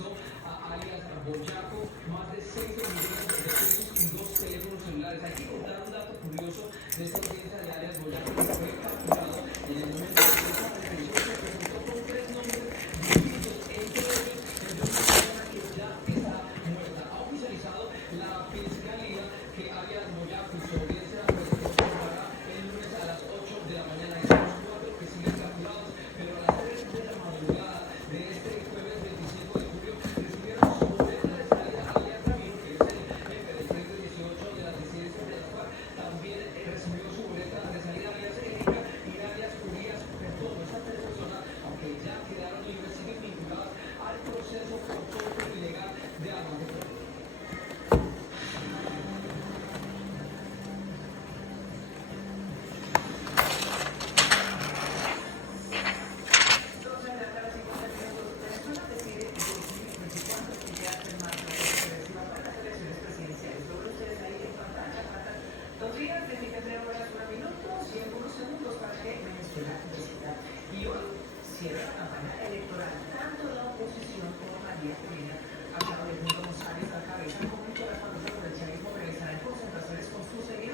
localizó a alias Boyaco más de 6 millones de pesos y 2 teléfonos celulares. Hay que contar un dato curioso de esta audiencia de alias Boyaco que fue capturado en el momento de esta detención. Se presentó con 3 nombres distintos, entre ellos el de una persona que ya está muerta. Ha oficializado la fiscalía que alias Boyaco y su audiencia pues convocará el lunes a las 8 de la mañana. Estamos 4 que siguen capturados, pero a las 3 de la madrugada de este jueves 25 de julio recibieron su boleta de salida alias Ramiro, que es el jefe del Frente 18 de las disidencias de las FARC. También recibió su boleta de salida alias Erika y alias Urias Perdomo. Estas 3 personas, aunque ya quedaron libres, siguen vinculadas al proceso por porte ilegal de armas de fuego. Dos días, 23 horas, 1 minuto, 101 segundos para que Venezuela decida. Y hoy cierra la campaña electoral. Tanto la oposición como María Corina, a cargo de Junto González, a cabeza con mucho respaldo por el chavismo, regresarán concentraciones con sus seguidores.